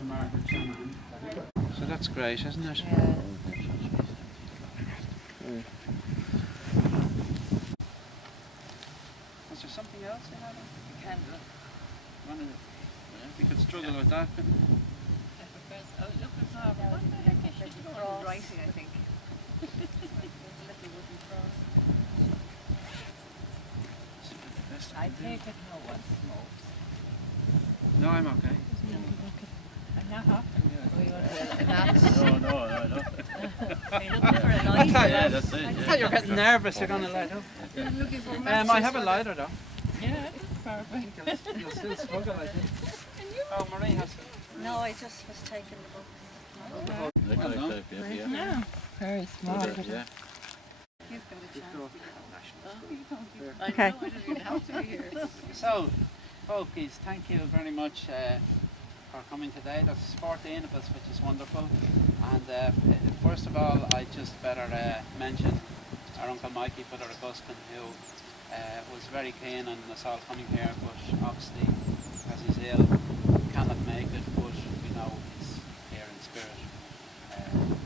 to Margaret Shanahan. So that's great, isn't it? Yeah. Was there something else you had? A candle. We could struggle with that, couldn't we? Oh, look at that. What the heck is she doing? Writing, I think. I take it no one smokes. No, I'm okay. I'm not often. No. Are you looking for a light? Yeah, that's it. I thought you were getting nervous, you're going to light up. I'm looking for I have a lighter though. Yeah, perfect. You'll still struggle, I think. Oh, Marie has it. No, I just was taking the books. Well done. Yeah, very small. Yeah. You've got a chance. Okay. I don't even have to be here. So, folkies, thank you very much for coming today. There's 14 of us, which is wonderful. And first of all, I just better mention our Uncle Mikey, Brother Augustine, who was very keen on us all coming here, but obviously, because he's ill, cannot make it, but we know he's here in spirit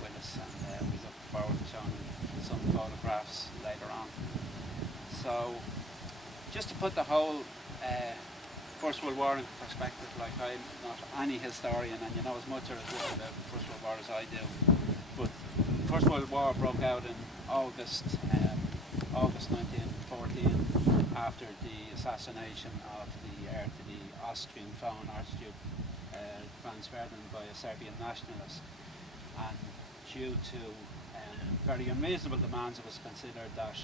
with us, and we look forward to showing him some photographs later on. So, just to put the whole First World War into perspective, like I'm not any historian and you know as much about the First World War as I do, but the First World War broke out in August 1914 after the assassination of the heir to the Austrian throne, Archduke Franz Ferdinand, by a Serbian nationalist, and due to very unreasonable demands, it was considered that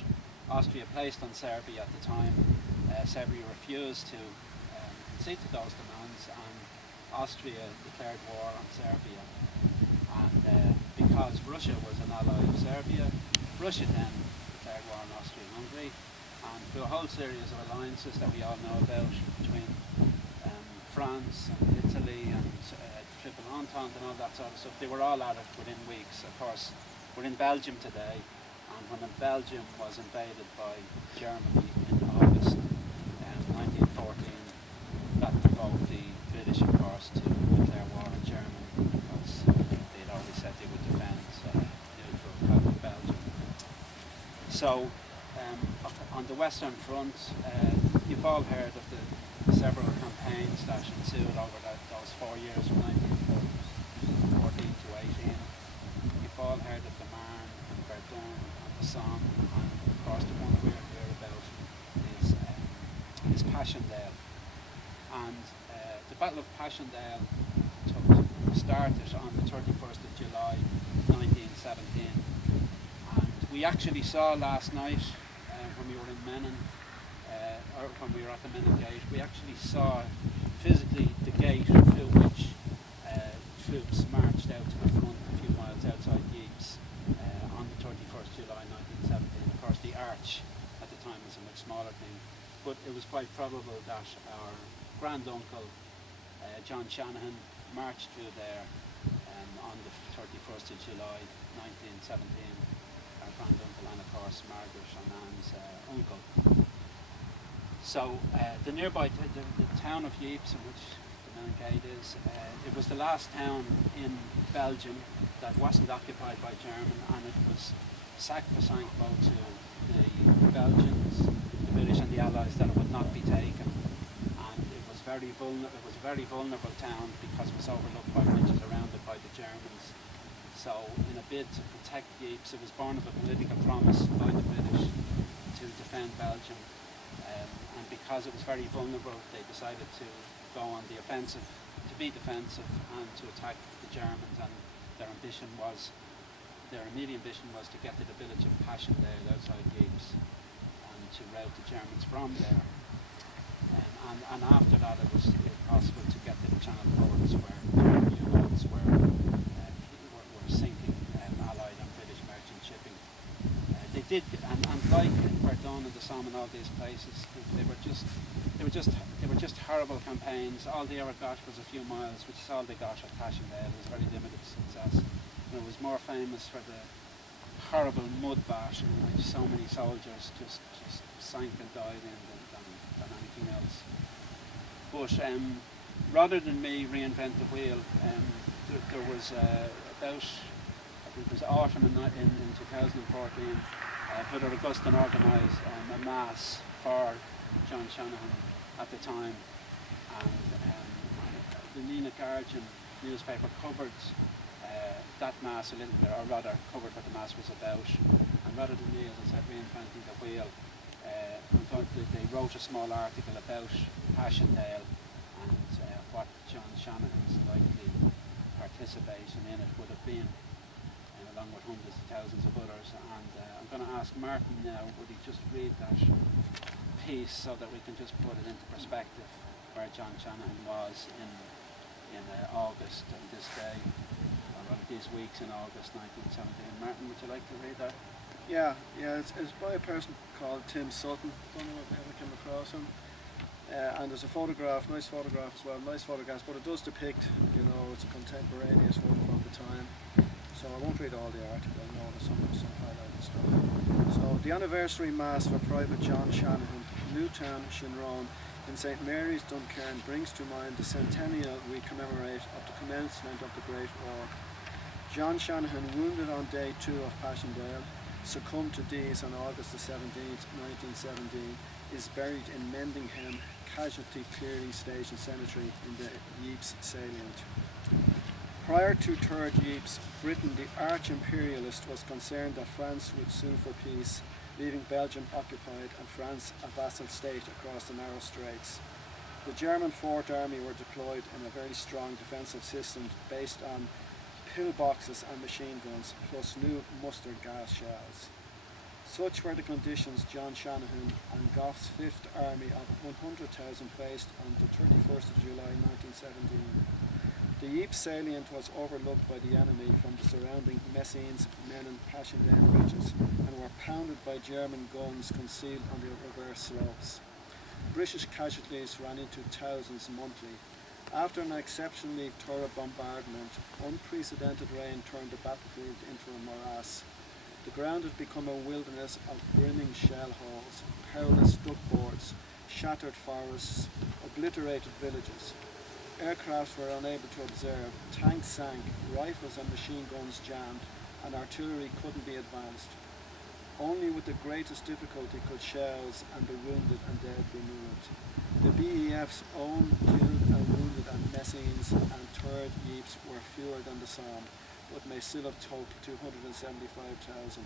Austria placed on Serbia at the time. Serbia refused to concede to those demands, and Austria declared war on Serbia. And because Russia was an ally of Serbia, Russia then declared war on Austria-Hungary, and through a whole series of alliances that we all know about between France and Italy and Triple Entente and all that sort of stuff, they were all at it within weeks. Of course, we're in Belgium today, and when Belgium was invaded by Germany in August 1914, that provoked the British, of course, to declare war on Germany, because they'd already said they would defend neutral Catholic Belgium. So, on the Western Front, you've all heard of the several campaigns that ensued over those 4 years from 1914 to 18. You've all heard of the Marne and Verdun and the Somme, and of course the one we're here about is Passchendaele. And the Battle of Passchendaele started on the 31st of July 1917, and we actually saw last night when we were in Menin, or when we were at the Menin Gate, we actually saw physically the gate through which troops marched out to the front a few miles outside Ypres on the 31st July 1917. Of course, the arch at the time was a much smaller thing, but it was quite probable that our granduncle John Shanahan marched through there on the 31st of July 1917. Our granduncle, and of course Margaret and Anne's uncle. So the nearby the town of Ypres, in which the Menin Gate is, it was the last town in Belgium that wasn't occupied by German, and it was sacrosanct both to the Belgians, the British and the Allies that it would not be taken. And it was a very vulnerable town because it was overlooked by which was surrounded by the Germans. So in a bid to protect Ypres, it was born of a political promise by the British to defend Belgium. And because it was very vulnerable, they decided to go on the offensive, to be defensive and to attack the Germans. And their immediate ambition was to get to the village of Passchendaele outside Ypres and to rout the Germans from there. And after that, it was possible to get to the Channel ports where U-boats were sinking Allied and British merchant shipping. They did, and like Verdun and the Somme and all these places, they were just horrible campaigns. All they ever got was a few miles, which is all they got at Passchendaele. It was very limited success. And it was more famous for the horrible mud bath in which so many soldiers just sank and died in than anything else. But rather than me reinvent the wheel, there was about, I think it was autumn in 2014, Brother Augustine organised a mass for John Shanahan at the time, and the Nina Guardian newspaper covered that mass a little bit, or rather covered what the mass was about, and rather than me, as I said, reinventing the wheel, they wrote a small article about Passchendaele and what John Shanahan's likely participation in it would have been, along with hundreds of thousands of others. And I'm going to ask Martin now, would he just read that piece so that we can just put it into perspective where John Shanahan was in August on this day, or these weeks in August 1917. Martin, would you like to read that? Yeah, it's by a person called Tim Sutton. Don't know if I ever came across him. And there's a photograph, nice photograph as well, nice photographs, but it does depict, it's a contemporaneous one from the time. So I won't read all the article, I know there's some highlighted stuff. So the anniversary mass for Private John Shanahan, Newtown, Shinrone, in St Mary's, Duncairn, brings to mind the centennial we commemorate of the commencement of the Great War. John Shanahan, wounded on day 2 of Passchendaele, succumbed to dheis on August the 17th, 1917, is buried in Mendinghem Casualty Clearing Station Cemetery in the Ypres salient. Prior to Third Ypres, Britain, the arch-imperialist, was concerned that France would sue for peace, leaving Belgium occupied and France a vassal state across the narrow straits. The German Fourth Army were deployed in a very strong defensive system based on pillboxes and machine guns, plus new mustard gas shells. Such were the conditions John Shanahan and Gough's Fifth Army of 100,000 faced on the 31st of July 1917. The Ypres salient was overlooked by the enemy from the surrounding Messines, Menin, Passchendaele ridges, and were pounded by German guns concealed on the reverse slopes. British casualties ran into thousands monthly. After an exceptionally thorough bombardment, unprecedented rain turned the battlefield into a morass. The ground had become a wilderness of brimming shell holes, perilous duckboards, shattered forests, obliterated villages. Aircrafts were unable to observe, tanks sank, rifles and machine guns jammed, and artillery couldn't be advanced. Only with the greatest difficulty could shells and the wounded and dead be moved. The BEF's own killed and wounded at Messines and 3rd Ypres were fewer than the Somme, but may still have totaled 275,000.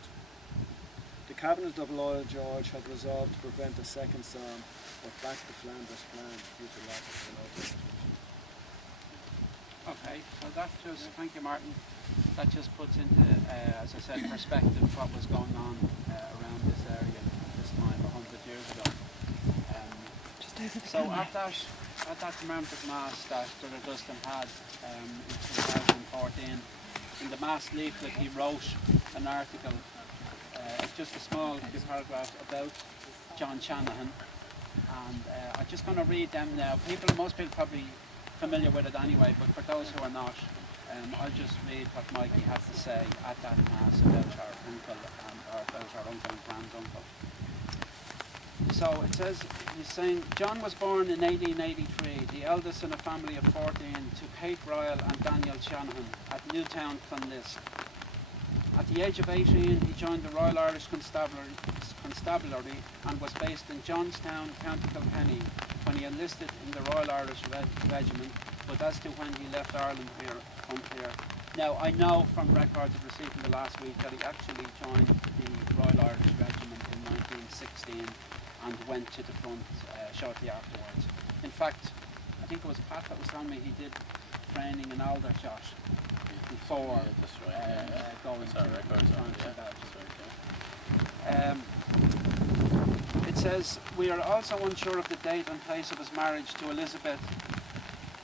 The cabinet of Loyal George had resolved to prevent a second Somme, but backed the Flanders plan due to lack of collaboration. Okay, so that just, thank you Martin, that just puts into, as I said, perspective what was going on around this area at this time 100 years ago. So at that commemorative mass that Brother Augustine had in 2014, in the mass leaflet he wrote an article, just a small few paragraphs about John Shanahan, and I'm just going to read them now. Most people probably familiar with it anyway, but for those who are not, I'll just read what Mikey has to say at that mass about our uncle and granduncle. So it says, he's saying, John was born in 1883, the eldest in a family of 14, to Kate Ryle and Daniel Shanahan at Newtown, Flanders. At the age of 18, he joined the Royal Irish Constabulary and was based in Johnstown, County Kilkenny, when he enlisted in the Royal Irish Regiment, but as to when he left Ireland, unclear. Now, I know from records received in the last week that he actually joined the Royal Irish Regiment in 1916 and went to the front shortly afterwards. In fact, I think it was Pat that was telling me he did training in Aldershot before going to the front. It says, we are also unsure of the date and place of his marriage to Elizabeth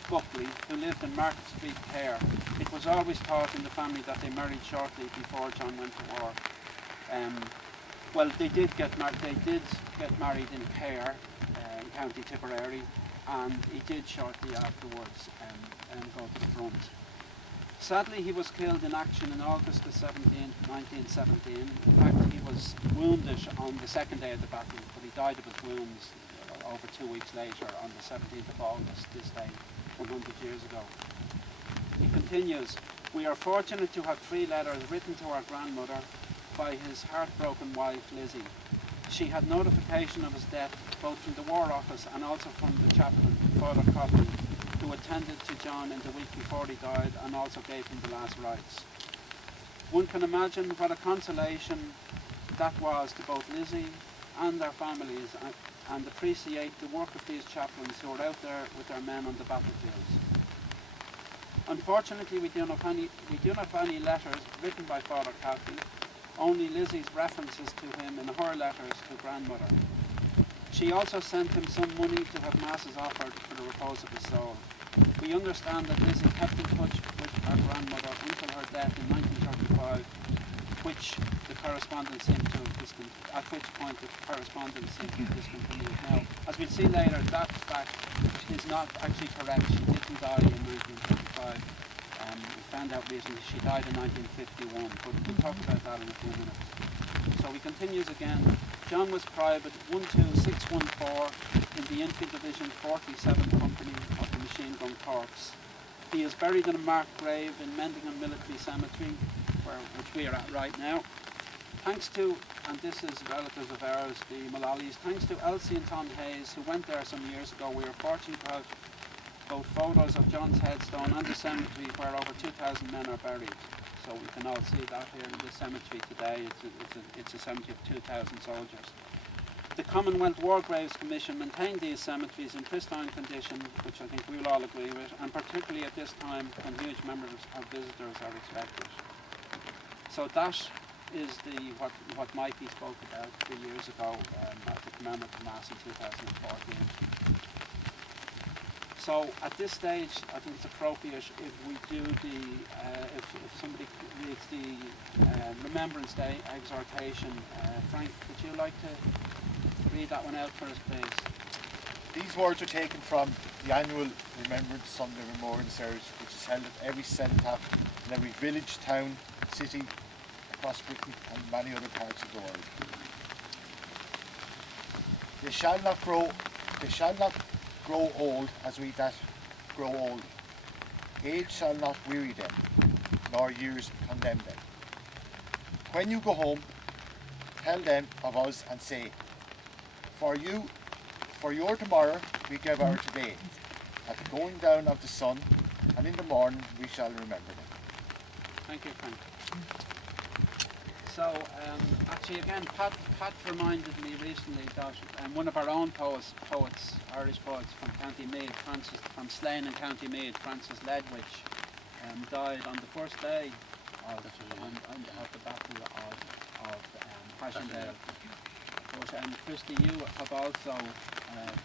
Buckley, who lived in Market Street, Clare. It was always thought in the family that they married shortly before John went to war. Well, they did get married in Clare, in County Tipperary, and he did shortly afterwards go to the front. Sadly, he was killed in action in August the 17th, 1917. In fact, he was wounded on the second day of the battle, but he died of his wounds over 2 weeks later on the 17th of August, this day, 100 years ago. He continues, "We are fortunate to have 3 letters written to our grandmother by his heartbroken wife, Lizzie. She had notification of his death both from the War Office and also from the chaplain, Father Coffey, who attended to John in the week before he died and also gave him the last rites. One can imagine what a consolation that was to both Lizzie and their families, and appreciate the work of these chaplains who are out there with their men on the battlefields. Unfortunately, we do not have any letters written by Father Coffey, only Lizzie's references to him in her letters to grandmother. She also sent him some money to have masses offered for the repose of his soul. We understand that Lizzie kept in touch with her grandmother until her death in 1935, at which point the correspondence seemed to discontinue. Now, as we'll see later, that fact is not actually correct. She didn't die in 1935. We found out recently she died in 1951, but we'll talk about that in a few minutes. So he continues again. John was private 12614 in the Infantry Division 47th Company of the Machine Gun Corps. He is buried in a marked grave in Mendinghem Cemetery, which we are at right now. Thanks to, and this is relatives of ours, the Mullallys, thanks to Elsie and Tom Hayes, who went there some years ago, we are fortunate to have both photos of John's headstone and the cemetery where over 2,000 men are buried. So we can all see that here in this cemetery today. It's a cemetery of 2,000 soldiers. The Commonwealth War Graves Commission maintained these cemeteries in pristine condition, which I think we'll all agree with, and particularly at this time when huge numbers of visitors are expected. So that is what Mikey spoke about 3 years ago at the commemorative mass in 2014. So at this stage, I think it's appropriate if we do if somebody reads the Remembrance Day exhortation. Frank, would you like to read that one out for us, please? These words are taken from the annual Remembrance Sunday Memorial Service, which is held at every cenotaph in every village, town, city across Britain and many other parts of the world. They shall not grow old as we that grow old. Age shall not weary them, nor years condemn them. When you go home, tell them of us and say, for your tomorrow we give our today. At the going down of the sun, and in the morning we shall remember them. Thank you, Frank. So, actually again, Pat reminded me recently that one of our own poets, Irish poets from County Meath, from Slane in County Meath, Francis Ledwich, died on the first day of the Battle of Passchendaele. But Christy, you have also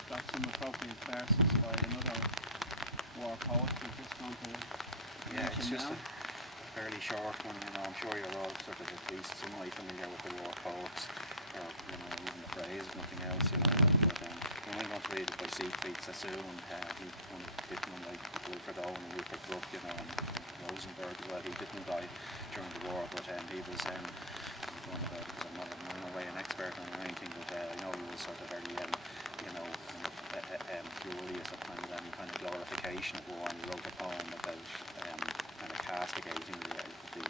got some appropriate verses by another war poet we're just going to it's just now. a fairly short one. I'm sure you're all sort of at least somewhat familiar with the war poets, or even the phrase, nothing else. But I'm going to read it by Siegfried Sassoon. He didn't like Wilfred Owen and Wilfred Bruck, and Rosenberg as well. He didn't die during the war, but he was I'm not in no way an expert on anything, but I know he was sort of very furious at kind of any kind of glorification of war, and he wrote a poem about kind of castigating the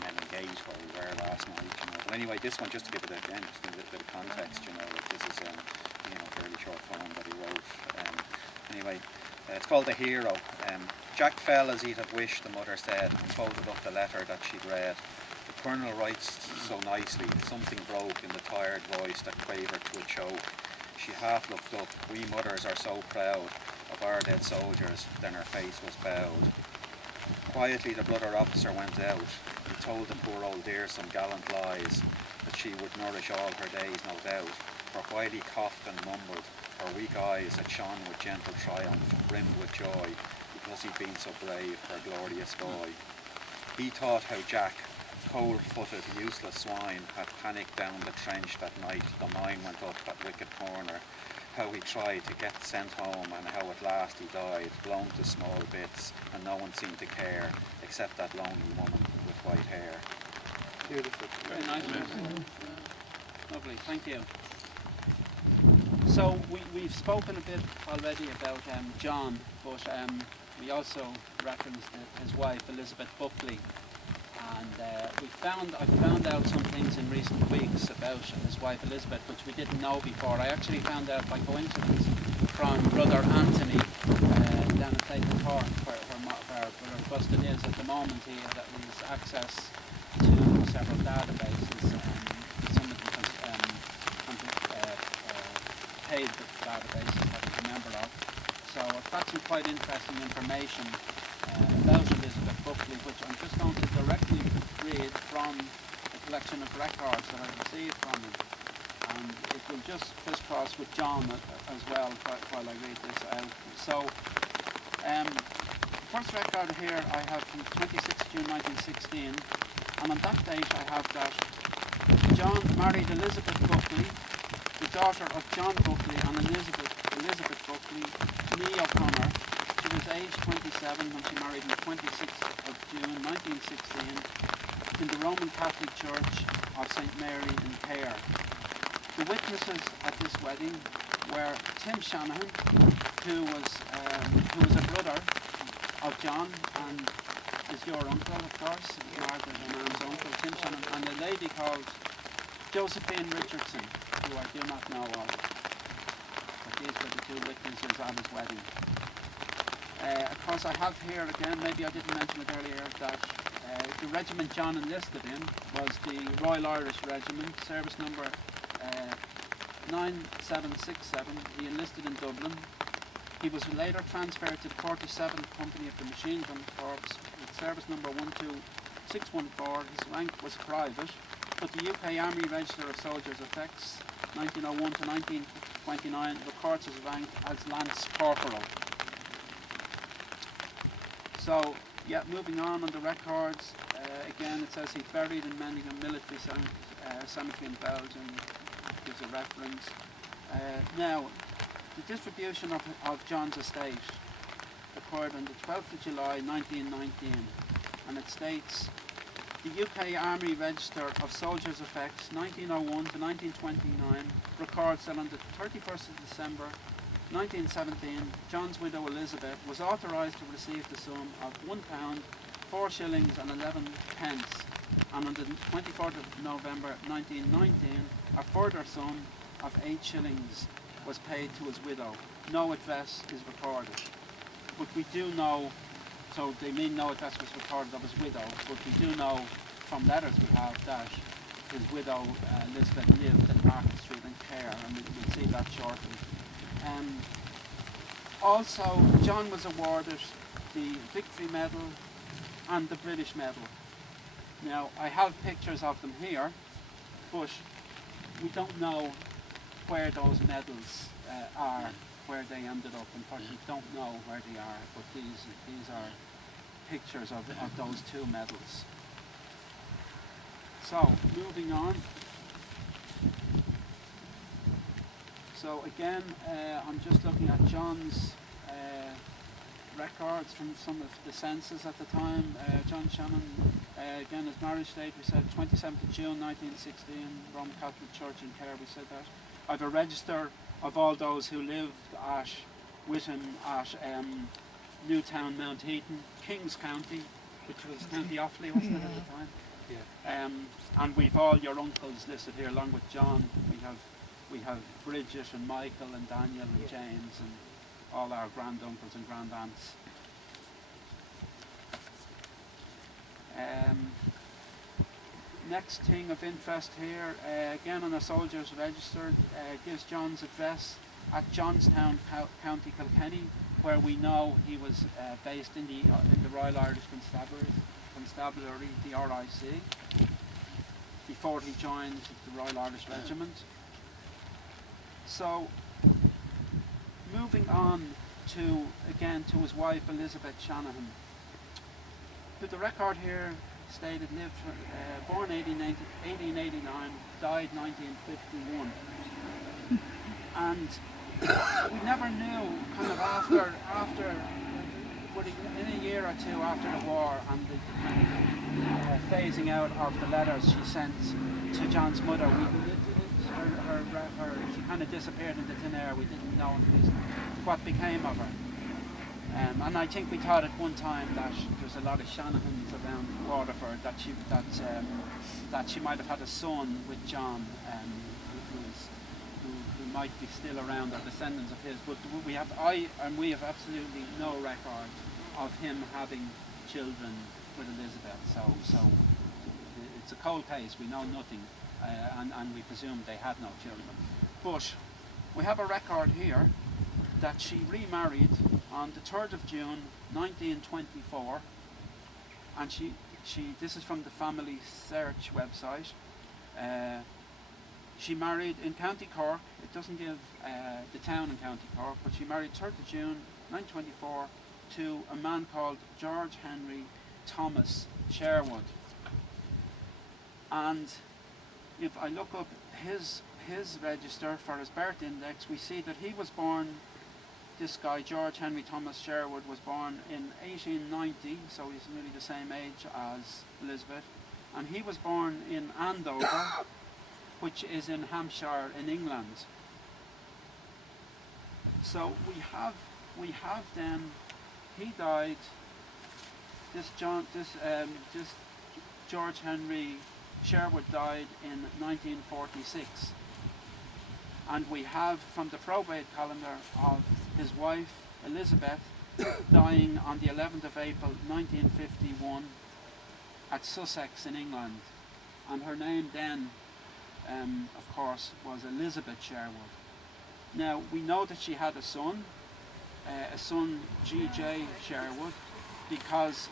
men engaged where we were last night. But anyway, this one, just to give it again, just a little bit of context, this is a fairly short poem that he wrote. Anyway, it's called The Hero. Jack fell as he'd have wished, the mother said, and folded up the letter that she'd read. The Colonel writes so nicely, something broke in the tired voice that quavered to a choke. She half looked up. We mothers are so proud of our dead soldiers. Then her face was bowed. Quietly the brother officer went out. He told the poor old dear some gallant lies, that she would nourish all her days, no doubt. For while he coughed and mumbled, her weak eyes had shone with gentle triumph, brimmed with joy, because he'd been so brave, her glorious boy. He thought how Jack, cold-footed, useless swine, had panicked down the trench that night the mine went up at Wicket Corner, how he tried to get sent home, and how at last he died, blown to small bits, and no one seemed to care, except that lonely woman with white hair. Beautiful. Very nice. Lovely, thank you. So we've spoken a bit already about John, but we also referenced his wife Elizabeth Buckley, and I found out some things in recent weeks about his wife Elizabeth which we didn't know before. I actually found out by coincidence from Brother Anthony down in Clayton Park, where Augustine is at the moment. He has access to several databases, some of them paid databases that he's a member of. So I've got some quite interesting information about Elizabeth Buckley, which I'm just going to directly read from a collection of records that I received from him. And it will just crisscross with John as well while I read this out. So, first record here I have from 26 June 1916, and on that date I have that John married Elizabeth Buckley, the daughter of John Buckley and Elizabeth Buckley, née O'Connor. She was aged 27 when she married on 26th of June 1916 in the Roman Catholic Church of St Mary in Cahir. The witnesses at this wedding were Tim Shanahan, who was a brother of John and is your uncle, of course, Margaret and Anne's uncle, Tim Shanahan, and a lady called Josephine Richardson, who I do not know of. But these were the two witnesses at his wedding. Of course, I have here again, maybe I didn't mention it earlier, that the regiment John enlisted in was the Royal Irish Regiment, service number 9767. He enlisted in Dublin. He was later transferred to the 47th Company of the Machine Gun Corps with service number 12614. His rank was private, but the UK Army Register of Soldiers Effects 1901 to 1929 records his rank as Lance Corporal. So, yeah, moving on the records, again it says he's buried in Mendinghem Military Cemetery in Belgium, gives a reference. Now, the distribution of John's estate occurred on the 12th of July 1919, and it states, the UK Army Register of Soldiers Effects 1901 to 1929 records that on the 31st of December 1917, John's widow Elizabeth was authorised to receive the sum of £1, 4 shillings and 11 pence, and on the 24th of November 1919, a further sum of 8 shillings was paid to his widow. No address is recorded, but we do know, so they mean no address was recorded of his widow, but we do know from letters we have that his widow Elizabeth lived in Market Street in Cahir, and we'll see that shortly. Also, John was awarded the Victory Medal and the British Medal. Now, I have pictures of them here, but we don't know where those medals are, where they ended up. In fact, we don't know where they are, but these are pictures of those two medals. So, moving on. So again, I'm just looking at John's records from some of the census at the time. John Shanahan, again his marriage date, we said 27th of June 1916, Roman Catholic Church in Cahir, we said that. I have a register of all those who lived with him at Newtown, Mount Heaton, Kings County, which was County Offaly, wasn't it at the time? Yeah. And we've all your uncles listed here along with John. We have Bridget and Michael and Daniel and James and all our granduncles and grandaunts. Next thing of interest here, again on a soldier's register, gives John's address at Johnstown, County Kilkenny, where we know he was based in the Royal Irish Constabulary, the RIC, before he joined the Royal Irish Regiment. So, moving on to his wife Elizabeth Shanahan, who the record here stated lived, born 1889, died 1951, and we never knew, kind of after in a year or two after the war and the kind of phasing out of the letters she sent to John's mother, she kind kind of disappeared into thin air. We didn't know what became of her. And I think we thought at one time that there's a lot of Shanahans around Waterford, that she might have had a son with John, who might be still around, or descendants of his. But we have absolutely no record of him having children with Elizabeth. So it's a cold case. We know nothing, and we presume they had no children. But we have a record here that she remarried on the 3rd of June 1924, and this is from the Family Search website. She married in County Cork. It doesn't give the town in County Cork, but she married 3rd of June 1924 to a man called George Henry Thomas Sherwood. And if I look up his register for his birth index, we see that he was born, this guy George Henry Thomas Sherwood was born in 1890, so he's nearly the same age as Elizabeth, and he was born in Andover, which is in Hampshire in England. So we have then, he died, this George Henry Sherwood died in 1946, and we have from the probate calendar of his wife Elizabeth dying on the 11th of April 1951 at Sussex in England, and her name then of course was Elizabeth Sherwood. Now we know that she had a son G.J. Sherwood, because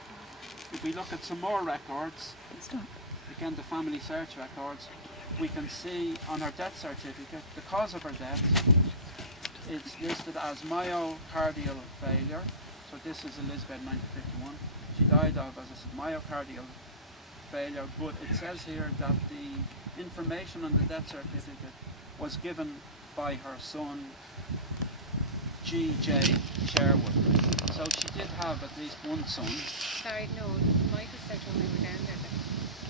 if we look at some more records, again the Family Search records, we can see on her death certificate the cause of her death. It's listed as myocardial failure. So this is Elizabeth 1951. She died of, as I said, myocardial failure, but it says here that the information on the death certificate was given by her son G.J. Sherwood. So she did have at least one son. Sorry, no, Michael said when we were down there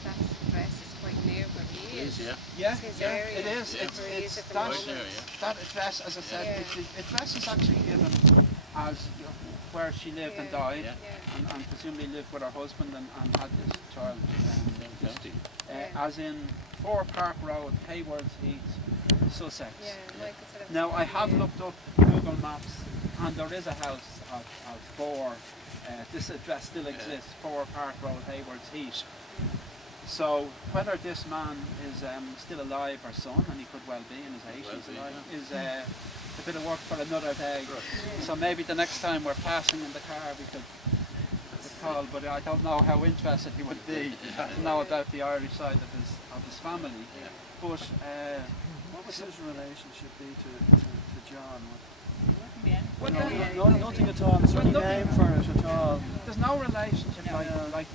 that address is quite near where he is. Yeah, His yeah, area, it is. where he is at the moment. That address, as I said, the address is actually given as where she lived and died, and presumably lived with her husband and had this child. As in 4 Park Road, Haywards Heath, Sussex. Yeah, Michael said it was Now I quite have near. looked up Google Maps, and there is a house of 4. This address still exists, 4 Park Road, Haywards Heath. So whether this man is still alive or son, and he could well be in his 80s, is a bit of work for another day. So maybe the next time we're passing in the car we could call, but I don't know how interested he would be to know about the Irish side of his family. But What would his relationship be to John? well, Nothing at all. Is there any name for it at all? there's no relationship like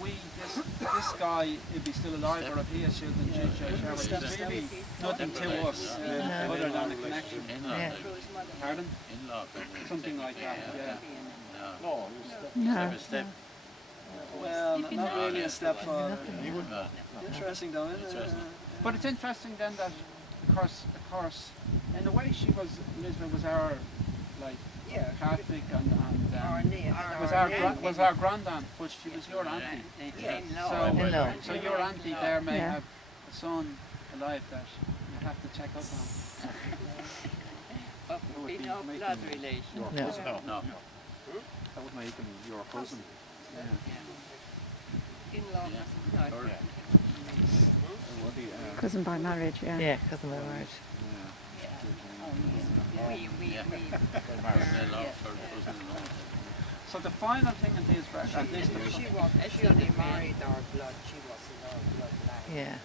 this guy, if he's still alive or if he has children, G.J. Sherwood, there's really nothing to us other than a connection. Pardon? Something like that, yeah. Well, not really a stepfather. Interesting though, isn't it? But it's interesting then that, of course, in a way Elizabeth was our, like, Catholic and was our grandaunt, but she was your auntie. So your auntie there may have a son alive that you have to check up on. But would be no blood relation. No. That would make him your cousin. In-law, not. Cousin by marriage, yeah. Cousin by marriage. So the final thing in these records, She only married our blood, she wasn't our bloodline. Yeah.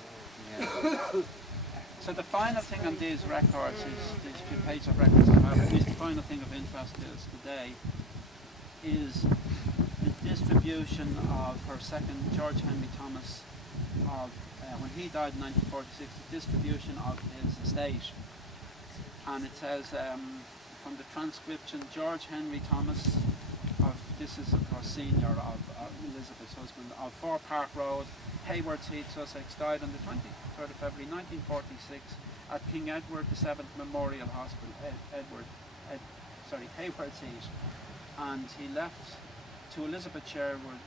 so the final thing on these records is these few pages of records I have. At least the final thing of interest to us today is the distribution of her second, George Henry Thomas, of when he died in 1946, the distribution of his estate. And it says from the transcription, George Henry Thomas, this is of course senior of Elizabeth's husband, of 4 Park Road, Haywards Heath, Sussex, died on the 23rd of February 1946 at King Edward VII Memorial Hospital, Hayward's Heath, and he left to Elizabeth Sherwood,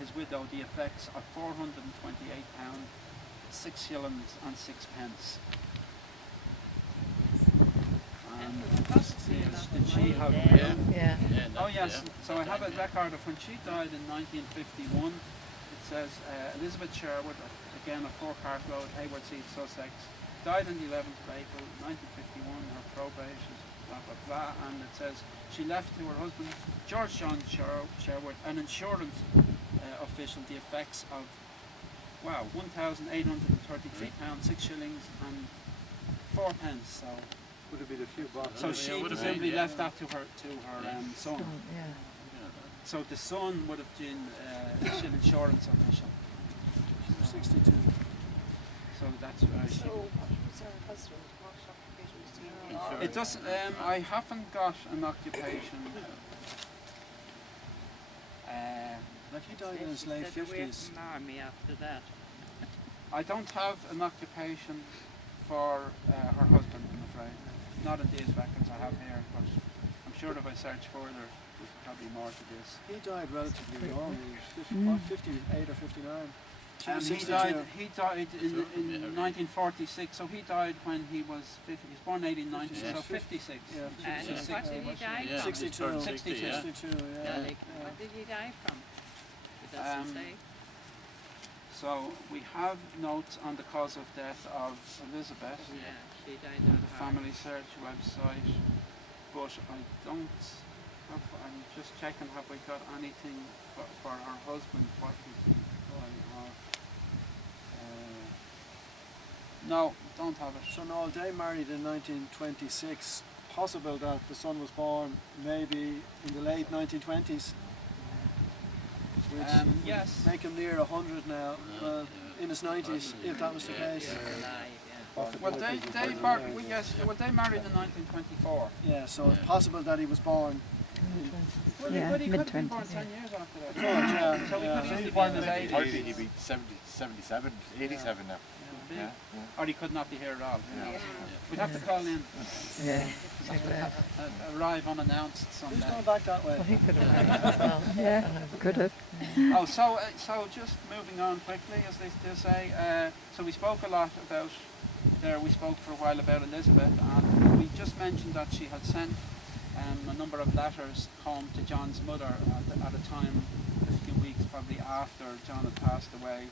his widow, the effects of £428, 6 shillings and 6 pence. Did she have? Yeah. Oh yes. So I have a record of when she died in 1951. It says Elizabeth Sherwood, again of 4 Park Road, Hayward's Heath, Sussex, died on the 11th of April 1951. Her probation, blah blah blah, and it says she left to her husband George John Sherwood, an insurance official, the effects of £1,833, 6 shillings and 4 pence. So. Would have been a few bucks. So she presumably left that to her son. Yeah. So the son would have been an insurance official. She was 62. So that's why So what was her husband? What occupation was he in? it does. I haven't got an occupation. Like he died in his late 50s. Army after that. I don't have an occupation for her husband, I'm afraid. Not in these records I have here, but I'm sure if I search further, there's probably more to this. He died relatively young. He was 58 or 59. She was He 62. died in 1946, so he died when he was 50. He was born 1890, so 56. Yeah, And 56. what did he die from? 62. 62. 62, yeah. What did he die from? It doesn't say. So we have notes on the cause of death of Elizabeth, Yeah, she died the on heart. family search website, but I don't have, I'm just checking, have we got anything for her husband, what did he die of? No, don't have it. So no, they married in 1926. Possible that the son was born maybe in the late 1920s. Which yes. make him near 100 now, in his 90s, if that was the case. Well, they married in 1924. Yeah, so it's possible that he was born. Yeah, But he could have been born mid-twenties. 10 years after that. Yeah, So he yeah. could easily be Born in in his the 80s. 30s, he'd be 77, 87 now. Yeah. Or he could not be here at all. We'd have to call in. Yeah. Arrive unannounced Who's someday. going back that way? Well, he could have. Well, yeah, could have. Oh, so just moving on quickly, as they still say. So we spoke a lot about there. We spoke for a while about Elizabeth, and we just mentioned that she had sent a number of letters home to John's mother at a time, a few weeks probably after John had passed away.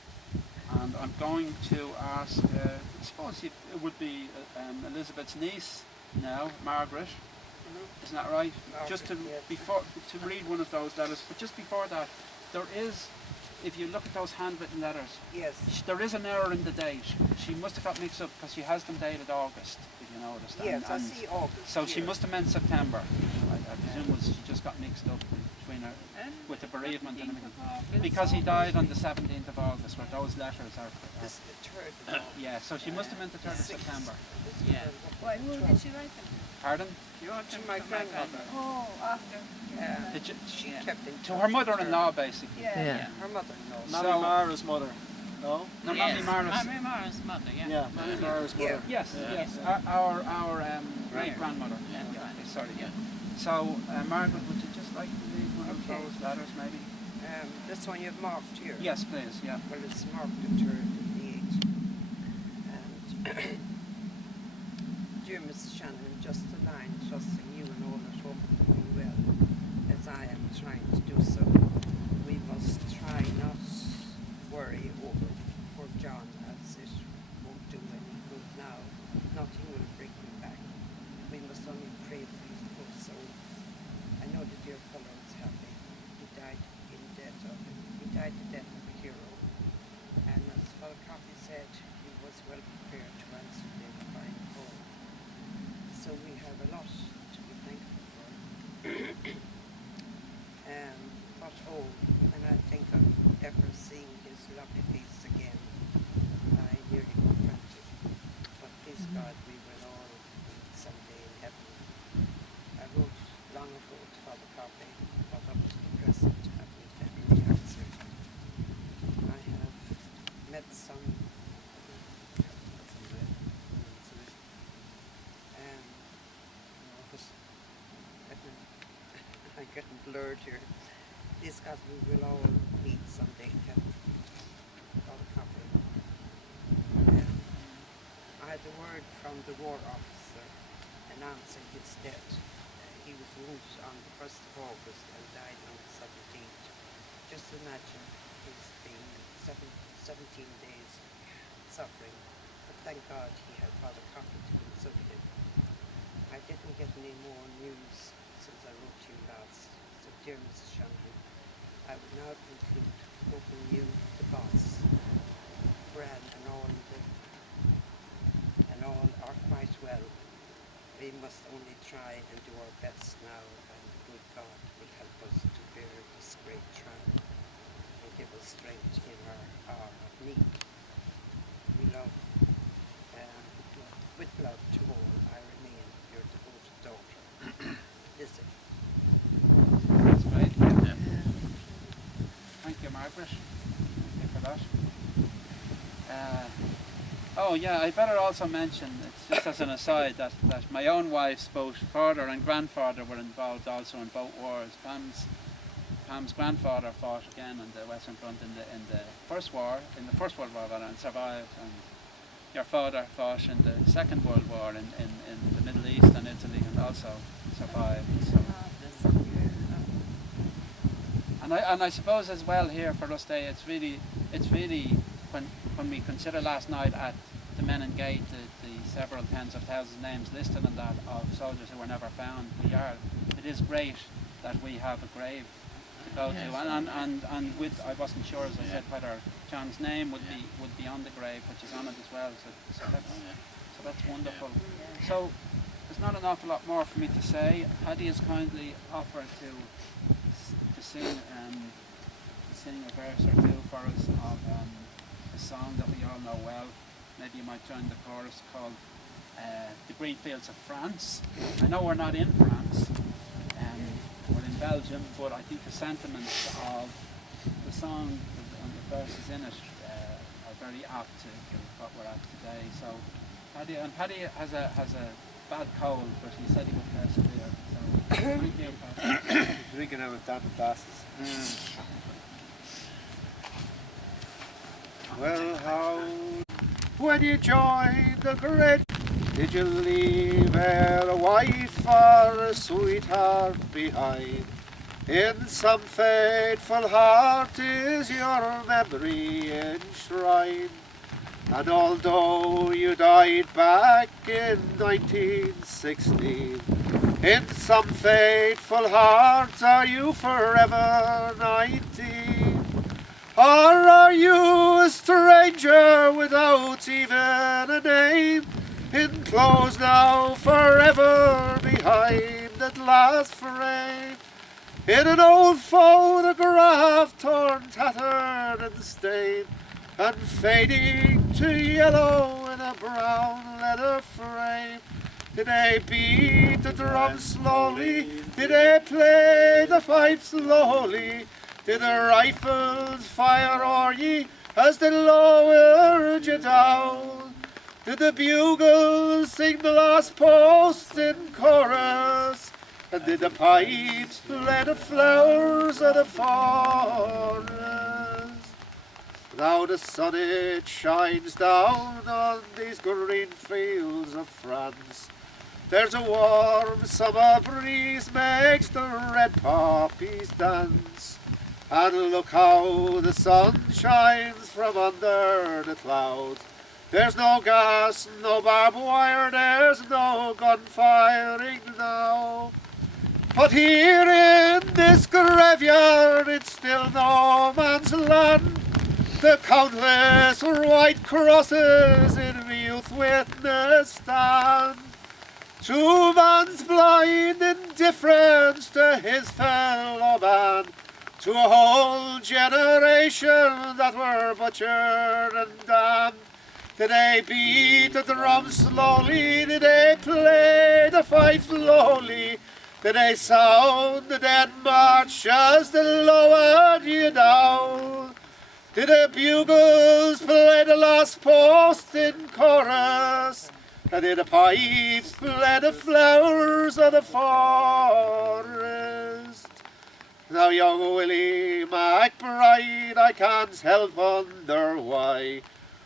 And I'm going to ask, I suppose it would be Elizabeth's niece now, Margaret. Isn't that right? Just to read one of those letters. But just before that, there is, if you look at those handwritten letters, Yes. there is an error in the date. She must have got mixed up because she has them dated August, if you noticed. Yes, I And see August. so she here. must have meant September. I presume she just got mixed up between her with the bereavement and everything. Because he died on the 17th of August, where those letters are. This is the third of Yeah, so she must have meant the 3rd of September. Yeah. Why, who did she write them? Pardon? You want to my grandmother? Oh, after. Did you- She kept in to her mother-in-law, basically. Yeah. Yeah. Her mother-in-law. Mammy Mara's mother. No? No, Mammy Mara's. Mammy Mara's mother, yeah. Yeah, Mammy Mara's mother. Yes, yes. Our great grandmother. Sorry. Yeah. So, Margaret, would you just like to read one of those letters, maybe? This one you've marked here. Yes, please. Yeah. Well, it's marked the 3rd of the 8th. And dear Mrs. Shanahan, just a line trusting you and all at home to do well, as I am trying to do so. We must try not worry over poor John, as it won't do any good now. Nothing will bring him back. We must only pray for his poor soul. I know the dear fellow is happy. He died the death of a hero. And as Father Coffey said, he was well prepared to answer the divine call. So we have a lot to be thankful for. But when I think of ever seeing his lovely face again, I nearly go frantic. But please God, we will all meet someday in heaven. I wrote long ago to Father Coffey, but up to the present haven't had any answer. I have met some getting blurred here. This God, we will all meet someday, Kevin. All the company. I had a word from the war officer announcing his death. He was wounded on the 1st of August and died on the 17th. Just imagine he's been 17 days suffering, but thank God he had Father Coffey to console him. I didn't get any more news since I wrote to you last, so dear Mrs. Shanahan, I will now conclude hoping you, the boss, Bran and all are quite well. We must only try and do our best now, and good God will help us to bear this great trial and give us strength in our hour of need. We love, with love to all, I remain your devoted daughter, Lizzie. That's great. Yeah. Thank you, Margaret. Thank you for that. Oh yeah, I better also mention, it's just as an aside, that my own wife's both father and grandfather were involved also in both wars. Pam's grandfather fought again on the Western Front in the First War, in the First World War, and survived. And your father fought in the Second World War in the Middle East and Italy, and also survived. So. And I suppose as well here for us today, it's really when we consider last night at the Menin Gate, the several tens of thousands of names listed in that of soldiers who were never found, it is great that we have a grave to go to, and with, I wasn't sure, as I said, whether John's name would be on the grave, which is on it as well, so that's wonderful. So there's not an awful lot more for me to say. Paddy has kindly offered to sing a verse or two for us of a song that we all know well. Maybe you might join the chorus, called The Green Fields of France. I know we're not in France, we're in Belgium, but I think the sentiments of the song and the verses in it are very apt to what we're at today. So Paddy has a bad cold, but he said he would persevere. So thank you, Paddy. Drinking out of damp glasses. Well, how when you joined the great, did you leave a wife or a sweetheart behind? In some faithful heart is your memory enshrined. And although you died back in 1916, in some faithful heart are you forever 19? Or are you a stranger without even a name, enclosed now forever behind that last frame, in an old photograph torn, tattered and stained, and fading to yellow in a brown leather frame? Did they beat the drum slowly? Did they play the fife slowly? Did the rifles fire o'er ye as they lowered you down? Did the bugles sing the last post in chorus? And did the pipes play the flowers of the forest? Now the sun it shines down on these green fields of France. There's a warm summer breeze makes the red poppies dance. And look how the sun shines from under the clouds. There's no gas, no barbed wire, there's no gun firing now. But here in this graveyard it's still no man's land. The countless white crosses in youth witness stand. To man's blind indifference to his fellow man, to a whole generation that were butchered and damned. Did they beat the drum slowly? Did they play the fife slowly? Did they sound the dead march as they lowered you down? Did the bugles play the last post in chorus? And did the pipes play the flowers of the forest? Now young Willie McBride, I can't help wonder why.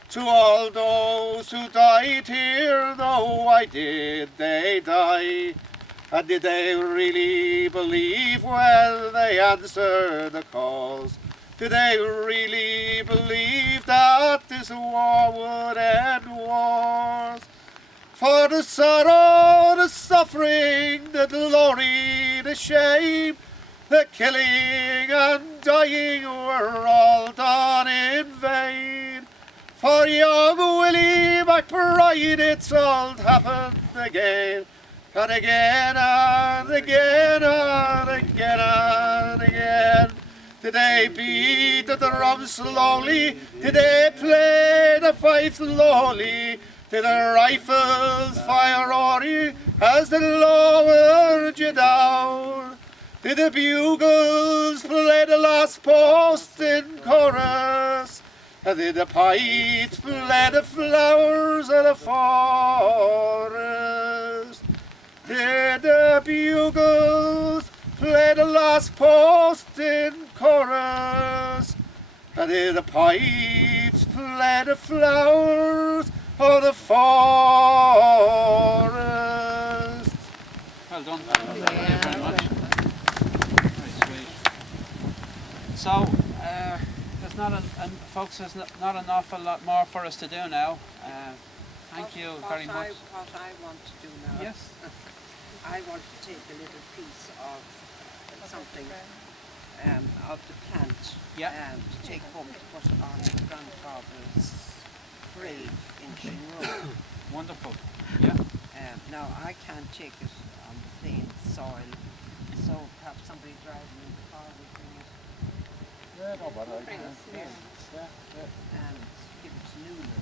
To all those who died here, no, why did they die? And did they really believe when they answered the calls? Did they really believe that this war would end wars? For the sorrow, the suffering, the glory, the shame, the killing and dying were all done in vain. For young Willie McBride it's all happened again, and again and again and again and again. Did they beat the drum slowly? Did they play the fife slowly? Did the rifles fire roaring as they lowered you down? Did the bugles play the last post in chorus? And did the pipes play the flowers of the forest? Did the bugles play the last post in chorus? And did the pipes play the flowers of the forest? Well done. Thank you very much. Very sweet. So, there's not folks, there's not an awful lot more for us to do now. Thank you very much. What I want to do now, Yes. I want to take a little piece of something of the plant Yeah. to take home to put on my grandfather's grave in Shinrone. Wonderful. Yeah. Now I can't take it on the plain soil, so perhaps somebody driving in the car will bring it. Yeah, no bother. Bring it here and give it to Nuala.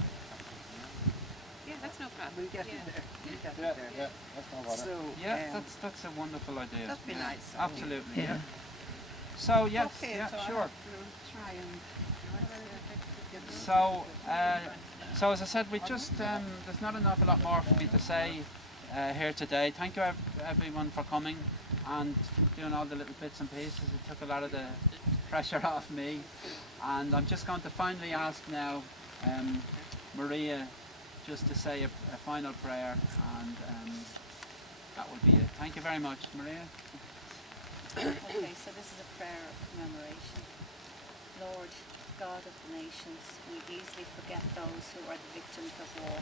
Yeah, that's no problem. We'll get it Yeah. there. We'll get Yeah, it there. yeah, that's no bother. So Yeah, that's a wonderful idea. that'd be nice. Absolutely. Yeah. Yeah. So yes, Okay, yeah, so I'll sure. have to try and So, so as I said, we just there's not an awful lot more for me to say here today. Thank you everyone for coming and doing all the little bits and pieces. It took a lot of the pressure off me, and I'm just going to finally ask now Maria just to say a final prayer, and that will be it. Thank you very much, Maria. Okay, so this is a prayer of commemoration. Lord, God of the nations, we easily forget those who are the victims of war.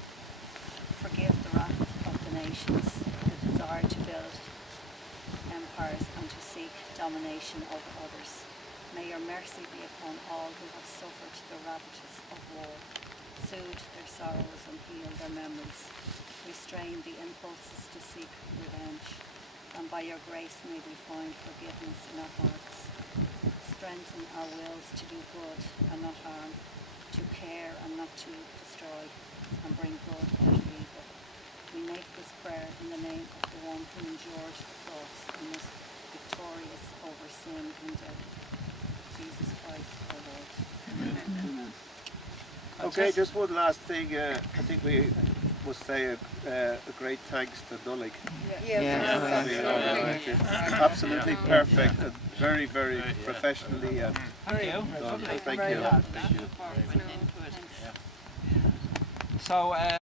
Forgive the wrath of the nations, the desire to build empires and to seek domination over others. May your mercy be upon all who have suffered the ravages of war, soothe their sorrows and heal their memories. Restrain the impulses to seek revenge, and by your grace may we find forgiveness in our hearts. Strengthen our wills to do good and not harm, to care and not to destroy, and bring good out of evil. We make this prayer in the name of the one who endured the cross and was victorious over sin and death, Jesus Christ our Lord. Amen. Okay, just one last thing. I think we must say a great thanks to Nullig. Absolutely perfect and very, very professionally and Thank you. done. Thank you. So.